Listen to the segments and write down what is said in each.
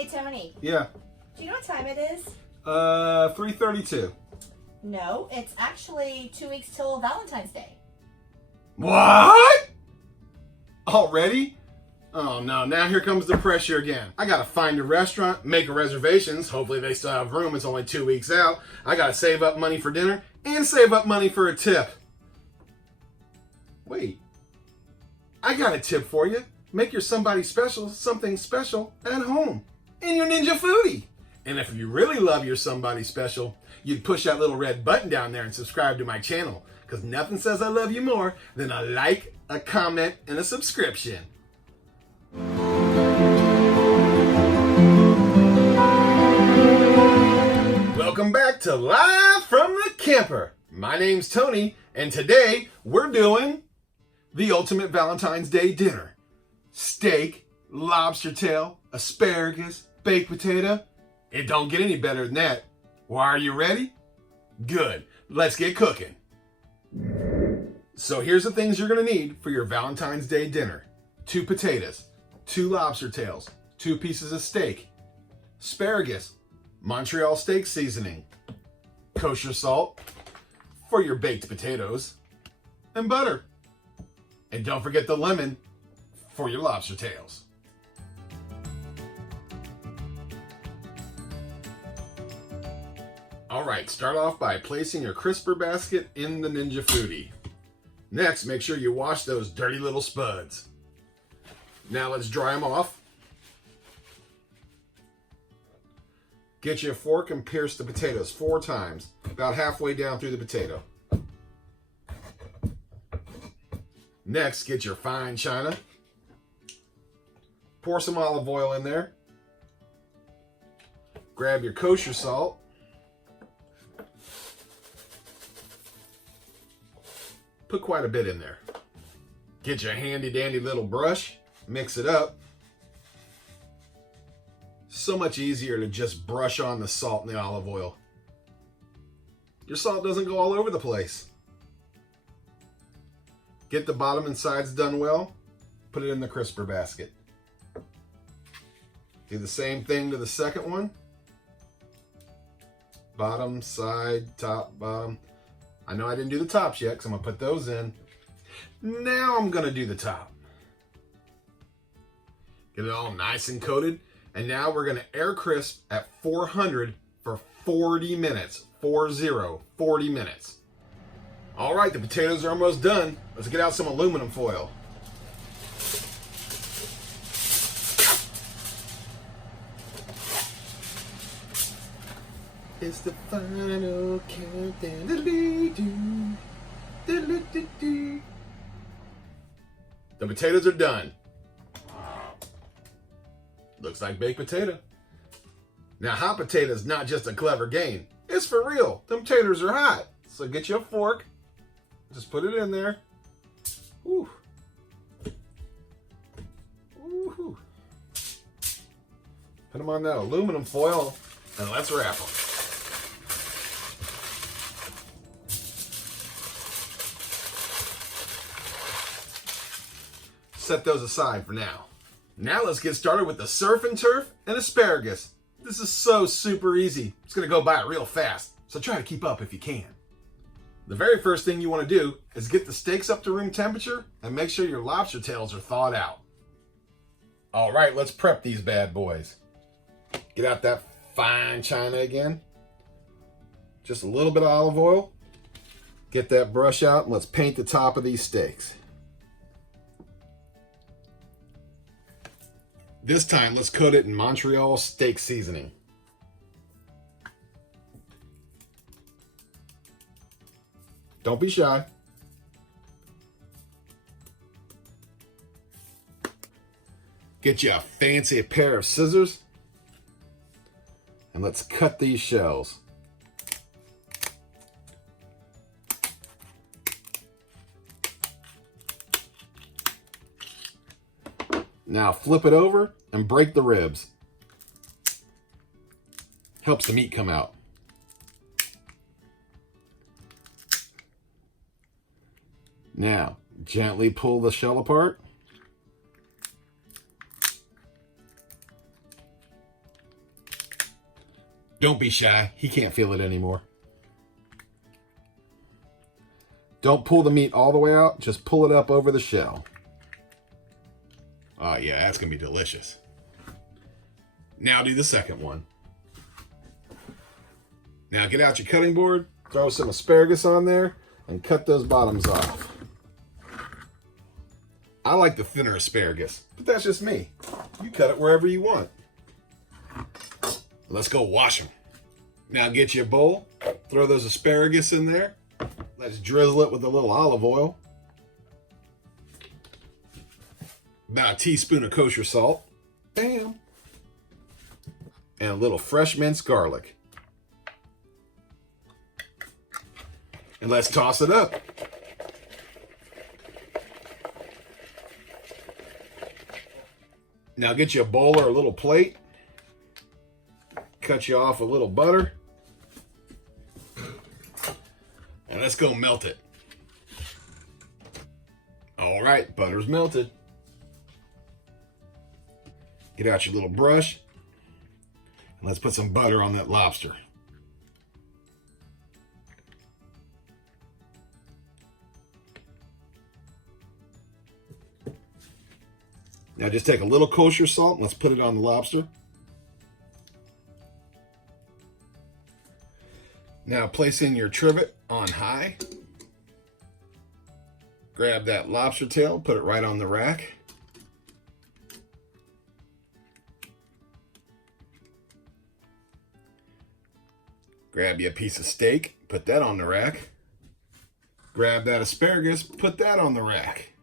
Hey, Tony. Yeah. Do you know what time it is? 3:32. No, it's actually 2 weeks till Valentine's Day. What? Already? Oh no, now here comes the pressure again. I gotta find a restaurant, make reservations. Hopefully they still have room. It's only 2 weeks out. I gotta save up money for dinner and save up money for a tip. Wait. I got a tip for you. Make your somebody special something special at home in your Ninja Foodi. And if you really love your somebody special, you'd push that little red button down there and subscribe to my channel. Because nothing says I love you more than a like, a comment, and a subscription. Welcome back to Live from the Camper. My name's Tony, and today we're doing the ultimate Valentine's Day dinner. Steak, lobster tail, asparagus, baked potato. It don't get any better than that. Well, are you ready? Good. Let's get cooking. So here's the things you're going to need for your Valentine's Day dinner. 2 potatoes, 2 lobster tails, 2 pieces of steak, asparagus, Montreal steak seasoning, kosher salt for your baked potatoes, and butter. And don't forget the lemon for your lobster tails. All right, start off by placing your crisper basket in the Ninja Foodi. Next, make sure you wash those dirty little spuds. Now let's dry them off. Get you a fork and pierce the potatoes 4 times, about halfway down through the potato. Next, get your fine china. Pour some olive oil in there. Grab your kosher salt. Put quite a bit in there. Get your handy dandy little brush, mix it up. So much easier to just brush on the salt and the olive oil. Your salt doesn't go all over the place. Get the bottom and sides done well. Put it in the crisper basket. Do the same thing to the second one. Bottom, side, top, bottom. I know I didn't do the tops yet because I'm going to put those in. Now I'm going to do the top. Get it all nice and coated. And now we're going to air crisp at 400 for 40 minutes. 40 minutes. All right, the potatoes are almost done. Let's get out some aluminum foil. It's the final countdown. The potatoes are done. Looks like baked potato. Now, hot potato is not just a clever game. It's for real. Them taters are hot. So get you a fork. Just put it in there. Woo. Woo-hoo. Put them on that aluminum foil and let's wrap them. Set those aside for now. Now let's get started with the surf and turf and asparagus. This is so super easy. It's gonna go by real fast, so try to keep up if you can. The very first thing you wanna do is get the steaks up to room temperature and make sure your lobster tails are thawed out. All right, let's prep these bad boys. Get out that fine china again. Just a little bit of olive oil. Get that brush out and let's paint the top of these steaks. This time, let's coat it in Montreal steak seasoning. Don't be shy. Get you a fancy pair of scissors. And let's cut these shells. Now flip it over and break the ribs. Helps the meat come out. Now, gently pull the shell apart. Don't be shy. He can't feel it anymore. Don't pull the meat all the way out. Just pull it up over the shell. Oh, yeah, that's going to be delicious. Now do the second one. Now get out your cutting board, throw some asparagus on there, and cut those bottoms off. I like the thinner asparagus, but that's just me. You cut it wherever you want. Let's go wash them. Now get you a bowl, throw those asparagus in there. Let's drizzle it with a little olive oil. About a teaspoon of kosher salt. Bam. And a little fresh minced garlic. And let's toss it up. Now get you a bowl or a little plate. Cut you off a little butter. And let's go melt it. All right, butter's melted. Get out your little brush. And let's put some butter on that lobster. Now just take a little kosher salt and let's put it on the lobster. Now place in your trivet on high. Grab that lobster tail, put it right on the rack. Grab you a piece of steak, put that on the rack. Grab that asparagus, put that on the rack.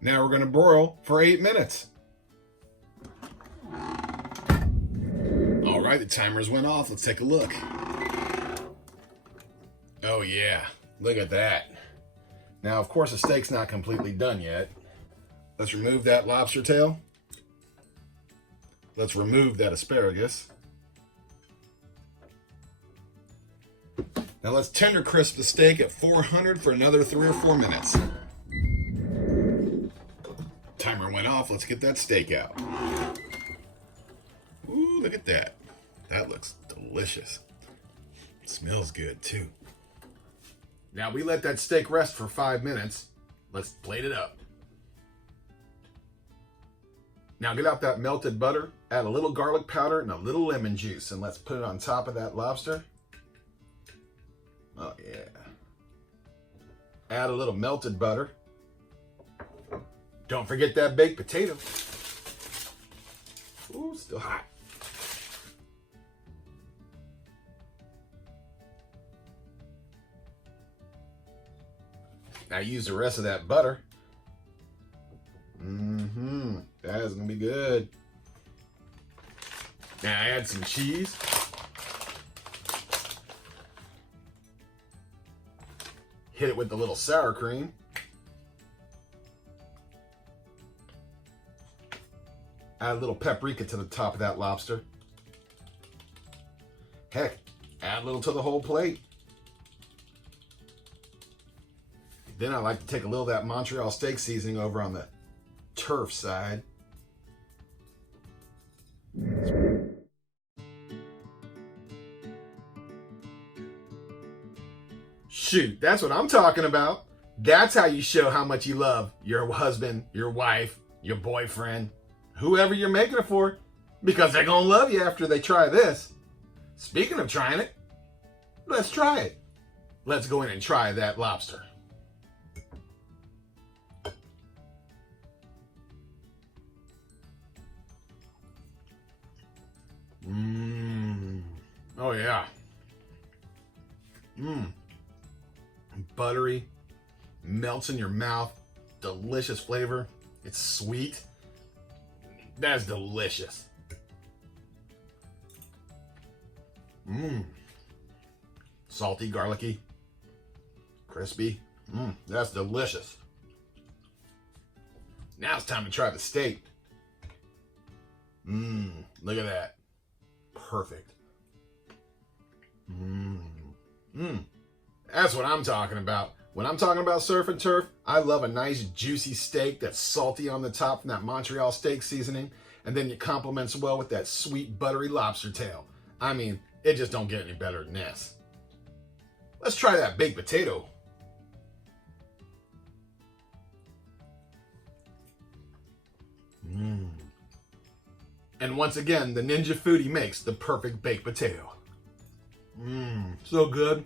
Now we're going to broil for 8 minutes. All right, the timers went off. Let's take a look. Oh yeah, look at that. Now, of course, the steak's not completely done yet. Let's remove that lobster tail. Let's remove that asparagus. Now let's tender crisp the steak at 400 for another 3 or 4 minutes. Timer went off. Let's get that steak out. Ooh, look at that. That looks delicious. It smells good too. Now we let that steak rest for 5 minutes. Let's plate it up. Now get out that melted butter, add a little garlic powder and a little lemon juice, and let's put it on top of that lobster. Oh yeah. Add a little melted butter. Don't forget that baked potato. Ooh, still hot. Now use the rest of that butter. That is gonna be good. Now add some cheese. Hit it with the little sour cream. Add a little paprika to the top of that lobster. Heck, add a little to the whole plate. Then I like to take a little of that Montreal steak seasoning over on the turf side. Shoot, that's what I'm talking about. That's how you show how much you love your husband, your wife, your boyfriend, whoever you're making it for, because they're gonna love you after they try this. Speaking of trying it, let's try it. Let's go in and try that lobster. Oh yeah. Buttery, melts in your mouth, delicious flavor. It's sweet. That's delicious. Salty, garlicky, crispy. That's delicious. Now it's time to try the steak. Look at that. Perfect. That's what I'm talking about. When I'm talking about surf and turf, I love a nice juicy steak that's salty on the top from that Montreal steak seasoning, and then it complements well with that sweet buttery lobster tail. I mean, it just don't get any better than this. Let's try that baked potato. And once again, the Ninja Foodi makes the perfect baked potato. So good.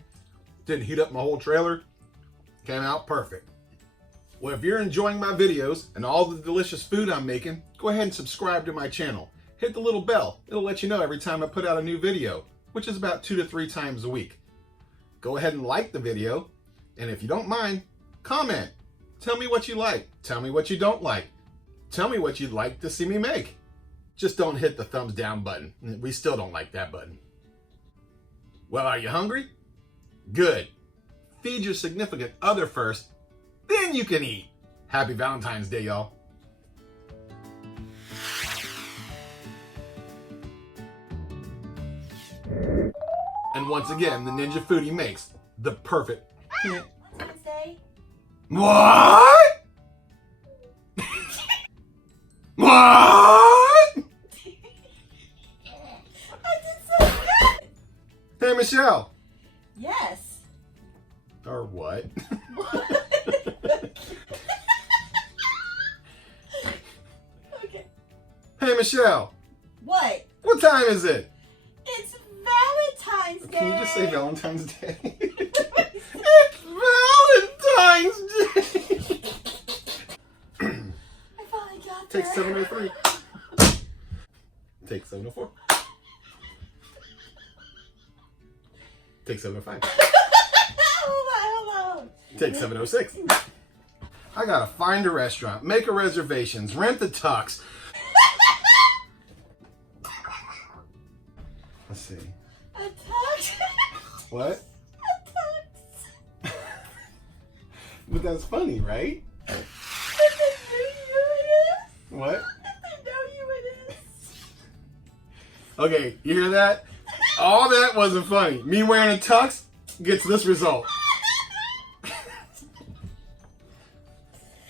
Didn't heat up my whole trailer. Came out perfect. Well, if you're enjoying my videos and all the delicious food I'm making, go ahead and subscribe to my channel. Hit the little bell. It'll let you know every time I put out a new video, which is about 2 to 3 times a week. Go ahead and like the video, and if you don't mind, comment. Tell me what you like. Tell me what you don't like. Tell me what you'd like to see me make. Just don't hit the thumbs down button. We still don't like that button. Well, are you hungry? Good. Feed your significant other first, then you can eat. Happy Valentine's Day, y'all. And once again, the Ninja Foodi makes the perfect... Valentine's Day. What? What? I did so good. Hey, Michelle. Yes. Or what? Okay. Hey, Michelle. What? What time is it? It's Valentine's Day. Can you just say Valentine's Day? It's Valentine's Day. I finally got Take there. 703. Take 704. Take 705. Hold on. Take 706. I gotta find a restaurant, make a reservations, rent the tux. Let's see. A tux. What? A tux. But that's funny, right? Did they know you it is? What? Did they know you it is? Okay, you hear that? All that wasn't funny. Me wearing a tux gets this result.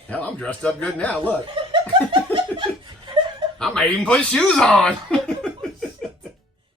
Hell, I'm dressed up good now, look. I might even put shoes on.